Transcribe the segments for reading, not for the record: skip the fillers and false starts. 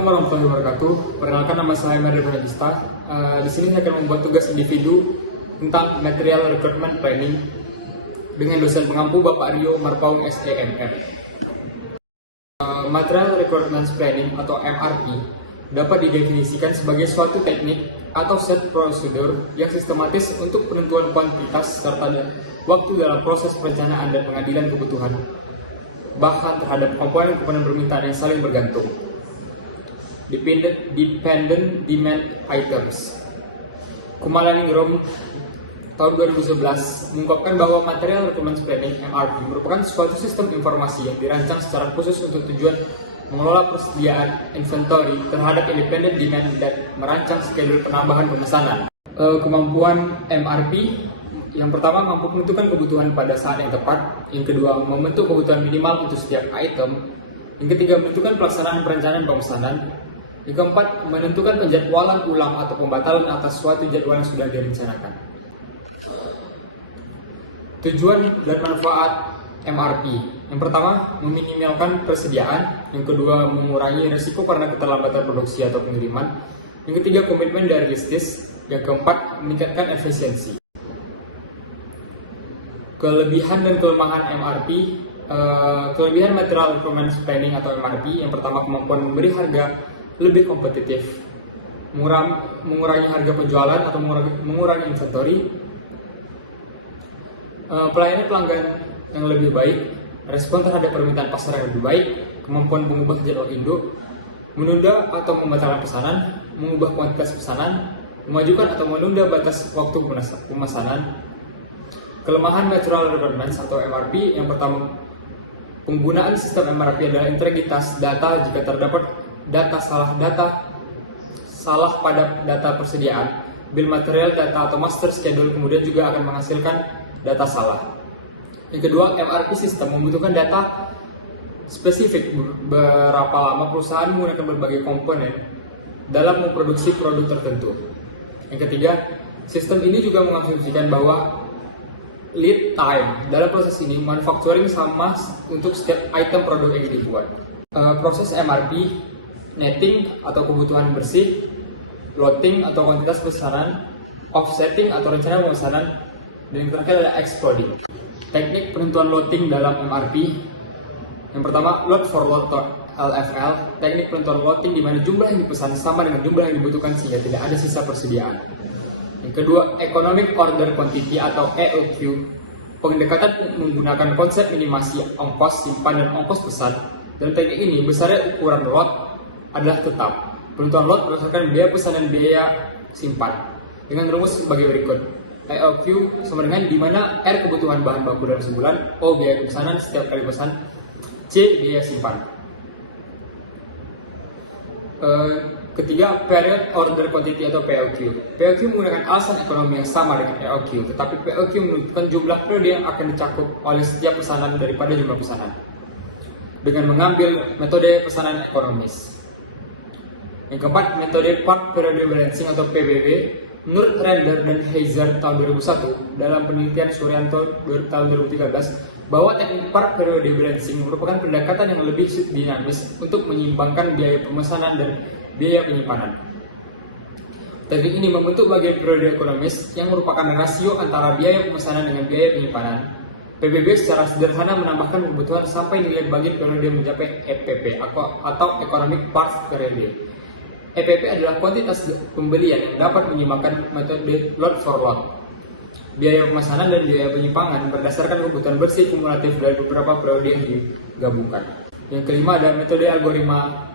Assalamualaikum warahmatullahi wabarakatuh. Perkenalkan, nama saya Mario Regista. Di sini saya akan membuat tugas individu tentang Material Recruitment Planning dengan dosen pengampu Bapak Rio Marpaung SEMM. Material Recruitment Planning atau MRP dapat didefinisikan sebagai suatu teknik atau set prosedur yang sistematis untuk penentuan kuantitas serta waktu dalam proses perencanaan dan pengadilan kebutuhan bahan terhadap komponen-komponen permintaan yang saling bergantung. Dependent Demand Items. Kumalaningrum tahun 2011 mengungkapkan bahwa Material Recruitment Planning (MRP) merupakan suatu sistem informasi yang dirancang secara khusus untuk tujuan mengelola persediaan inventory terhadap independent demand dan merancang schedule penambahan pemesanan. Kemampuan MRP yang pertama, mampu menentukan kebutuhan pada saat yang tepat. Yang kedua, membentuk kebutuhan minimal untuk setiap item. Yang ketiga, menentukan pelaksanaan perencanaan pemesanan. Yang keempat, menentukan penjadwalan ulang atau pembatalan atas suatu jadwal yang sudah direncanakan. Tujuan dan manfaat MRP. Yang pertama, meminimalkan persediaan. Yang kedua, mengurangi risiko karena keterlambatan produksi atau pengiriman. Yang ketiga, komitmen dan realistis. Yang keempat, meningkatkan efisiensi. Kelebihan dan kelemahan MRP. Kelebihan Material Recruitment Planning atau MRP. Yang pertama, kemampuan memberi harga lebih kompetitif, mengurangi harga penjualan atau mengurangi inventory, pelayanan pelanggan yang lebih baik, respon terhadap permintaan pasar yang lebih baik, kemampuan mengubah jadwal induk, menunda atau membatalkan pesanan, mengubah kuantitas pesanan, memajukan atau menunda batas waktu pemesanan. Kelemahan Material Recruitment atau MRP. Yang pertama, penggunaan sistem MRP adalah integritas data. Jika terdapat salah pada data persediaan, bill material, data atau master schedule kemudian juga akan menghasilkan data salah. Yang kedua, MRP sistem membutuhkan data spesifik berapa lama perusahaan menggunakan berbagai komponen dalam memproduksi produk tertentu. Yang ketiga, sistem ini juga mengasumsikan bahwa lead time dalam proses ini manufacturing sama untuk setiap item produk yang dibuat. Proses MRP, netting atau kebutuhan bersih, loading atau kuantitas pesanan, offsetting atau rencana pemesanan, dan yang terakhir adalah exploding. Teknik penentuan loading dalam MRP. Yang pertama, load for load LFL, teknik penentuan loading di mana jumlah yang dipesan sama dengan jumlah yang dibutuhkan sehingga tidak ada sisa persediaan. Yang kedua, Economic Order Quantity atau EOQ. Pendekatan menggunakan konsep minimasi ongkos simpan dan ongkos pesan. Dalam teknik ini, besarnya ukuran lot adalah tetap. Penentuan lot berdasarkan biaya pesan dan biaya simpan. Dengan rumus sebagai berikut. EOQ sama dengan di mana R kebutuhan bahan baku dalam sebulan, O biaya pesanan setiap kali pesan, C biaya simpan. Ketiga, Period Order Quantity atau POQ. POQ menggunakan alasan ekonomi yang sama dengan EOQ, tetapi POQ menentukan jumlah periode yang akan dicakup oleh setiap pesanan daripada jumlah pesanan dengan mengambil metode pesanan ekonomis. Yang keempat, metode Part Period Balancing atau PPB. Menurut Render dan Heiser tahun 2001 dalam penelitian Suryanto tahun 2013 bahwa teknik Part Period Balancing merupakan pendekatan yang lebih dinamis untuk menyeimbangkan biaya pemesanan dan biaya penyimpanan. Teknik ini membentuk bagian periode ekonomis yang merupakan rasio antara biaya pemesanan dengan biaya penyimpanan. PBB secara sederhana menambahkan kebutuhan sampai nilai bagian periode mencapai EPP atau Economic Part Period. EPP adalah kuantitas pembelian yang dapat menyeimbangkan metode load for load. Biaya pemesanan dan biaya penyimpangan berdasarkan kebutuhan bersih kumulatif dari beberapa periode yang digabungkan. Yang kelima ada metode algoritma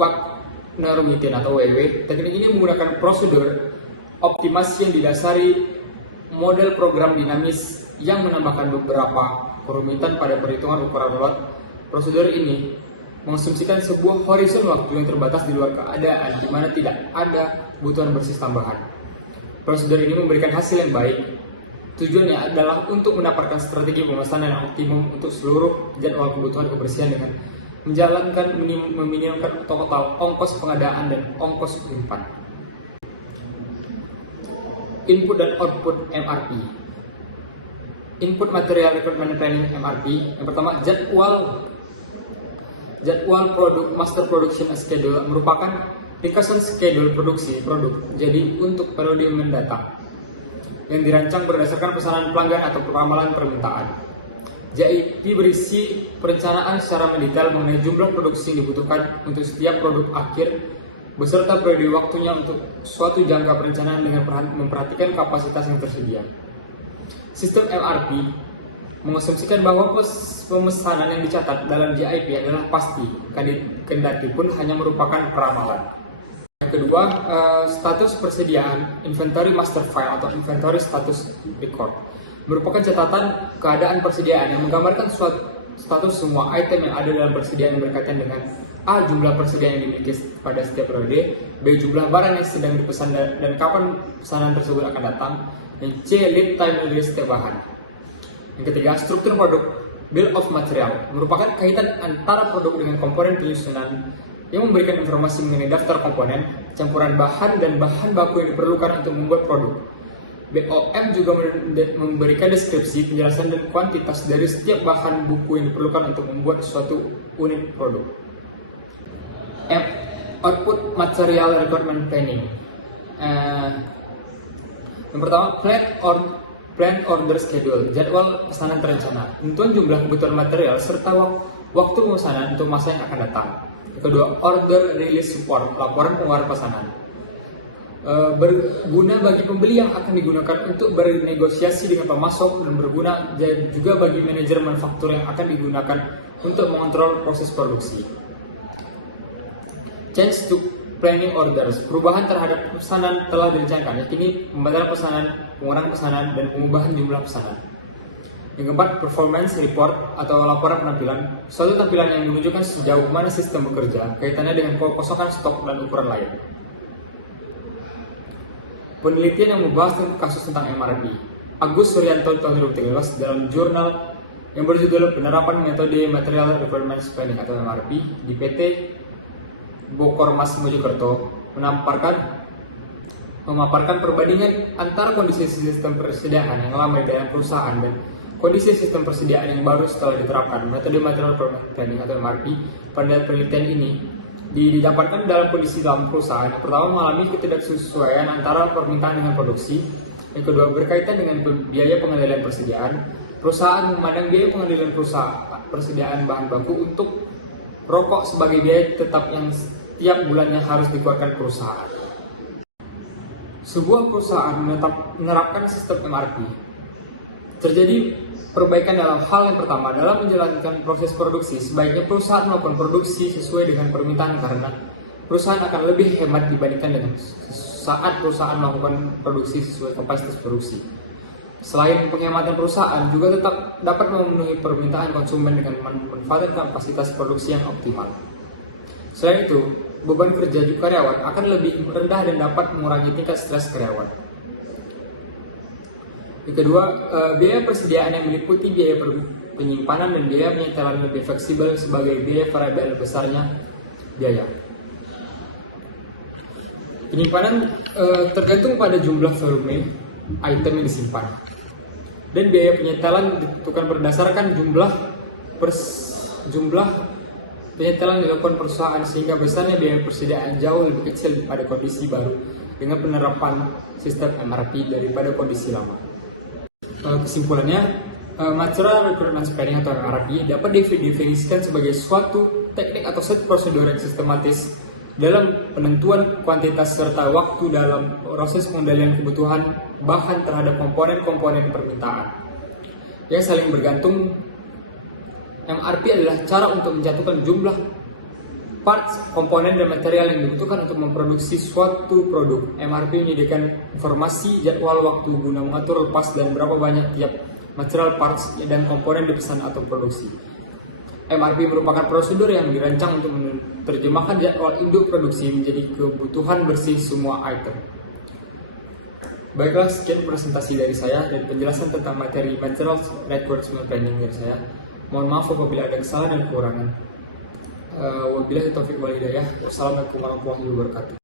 Wagner-Witten atau WW. Teknik ini menggunakan prosedur optimasi yang didasari model program dinamis yang menambahkan beberapa kerumitan pada perhitungan ukuran lot. Prosedur ini mengasumsikan sebuah horizon waktu yang terbatas di luar keadaan di mana tidak ada kebutuhan bersih tambahan. Prosedur ini memberikan hasil yang baik. Tujuannya adalah untuk mendapatkan strategi pemesanan yang optimum untuk seluruh jadwal kebutuhan kebersihan dengan menjalankan meminimumkan total ongkos pengadaan dan ongkos penyimpan. Input dan output MRP. Input Material Recruitment Planning MRP. Yang pertama, jadwal Jadwal produk master production schedule merupakan ringkasan schedule produksi produk jadi untuk periode mendatang yang dirancang berdasarkan pesanan pelanggan atau ramalan permintaan. JIP berisi perencanaan secara mendetail mengenai jumlah produksi yang dibutuhkan untuk setiap produk akhir beserta periode waktunya untuk suatu jangka perencanaan dengan memperhatikan kapasitas yang tersedia. Sistem MRP mengasumsikan bahwa pemesanan yang dicatat dalam JIP adalah pasti, kendati pun hanya merupakan peramalan. Yang kedua, status persediaan inventory master file atau inventory status record merupakan catatan keadaan persediaan yang menggambarkan status semua item yang ada dalam persediaan yang berkaitan dengan A. Jumlah persediaan yang dimiliki pada setiap periode, B. Jumlah barang yang sedang dipesan dan kapan pesanan tersebut akan datang, dan C. Lead time dari setiap bahan. Yang ketiga, struktur produk bill of material merupakan kaitan antara produk dengan komponen penyusunan yang memberikan informasi mengenai daftar komponen, campuran bahan, dan bahan baku yang diperlukan untuk membuat produk. BOM juga memberikan deskripsi, penjelasan, dan kuantitas dari setiap bahan buku yang diperlukan untuk membuat suatu unit produk. M. Output Material Requirement Planning. Yang pertama, Plan Order Schedule, jadwal pesanan terencana, tentuan jumlah kebutuhan material serta waktu pemesanan untuk masa yang akan datang. Yang kedua, Order Release Support, laporan pengeluaran pesanan, berguna bagi pembeli yang akan digunakan untuk bernegosiasi dengan pemasok dan berguna juga bagi manajer manufaktur yang akan digunakan untuk mengontrol proses produksi. Change to Planning Orders, perubahan terhadap pesanan telah direncanakan, yakni pembatalan pesanan, pengurangan pesanan, dan pengubahan jumlah pesanan. Yang keempat, Performance Report atau laporan penampilan, suatu tampilan yang menunjukkan sejauh mana sistem bekerja, kaitannya dengan kekosongan stok dan ukuran lain. Penelitian yang membahas kasus tentang MRP, Agus Suryanto tahun 2013 dalam jurnal yang berjudul Penerapan Metode Material Requirements Planning atau MRP di PT Bokormas Mojokerto memaparkan perbandingan antara kondisi sistem persediaan yang lama di dalam perusahaan dan kondisi sistem persediaan yang baru setelah diterapkan metode Material Requirements Planning atau MRP. Pada penelitian ini didapatkan dalam kondisi dalam perusahaan yang pertama mengalami ketidaksesuaian antara permintaan dengan produksi, yang kedua berkaitan dengan biaya pengendalian persediaan. Perusahaan memandang biaya pengendalian persediaan bahan baku untuk rokok sebagai biaya tetap yang setiap bulannya harus dikeluarkan perusahaan. Sebuah perusahaan menerapkan sistem MRP, terjadi perbaikan dalam hal yang pertama dalam menjalankan proses produksi. Sebaiknya perusahaan melakukan produksi sesuai dengan permintaan karena perusahaan akan lebih hemat dibandingkan dengan saat perusahaan melakukan produksi sesuai kapasitas produksi. Selain penghematan, perusahaan juga tetap dapat memenuhi permintaan konsumen dengan memanfaatkan kapasitas produksi yang optimal. Selain itu, beban kerja karyawan akan lebih rendah dan dapat mengurangi tingkat stres karyawan. Yang kedua, biaya persediaan yang meliputi biaya penyimpanan dan biaya penyetelan lebih fleksibel sebagai biaya variabel besarnya biaya. Penyimpanan tergantung pada jumlah volume item yang disimpan, dan biaya penyetelan ditentukan berdasarkan jumlah penyetelan dilakukan perusahaan, sehingga besarnya biaya persediaan jauh lebih kecil pada kondisi baru dengan penerapan sistem MRP daripada kondisi lama. Kesimpulannya, Material Requirements Planning atau MRP dapat didefinisikan sebagai suatu teknik atau set prosedur yang sistematis dalam penentuan kuantitas serta waktu dalam proses pengendalian kebutuhan bahan terhadap komponen-komponen permintaan yang saling bergantung. MRP adalah cara untuk menjatuhkan jumlah parts, komponen, dan material yang dibutuhkan untuk memproduksi suatu produk. MRP menyediakan informasi jadwal waktu guna mengatur lepas dan berapa banyak tiap material parts dan komponen dipesan atau produksi. MRP merupakan prosedur yang dirancang untuk menerjemahkan jadwal induk produksi menjadi kebutuhan bersih semua item. Baiklah, sekian presentasi dari saya dan penjelasan tentang materi Material Requirements Planning dari saya. Mohon maaf apabila ada kesalahan dan kekurangan. Wabillahi taufiq wal hidayah. Wassalamualaikum warahmatullahi wabarakatuh.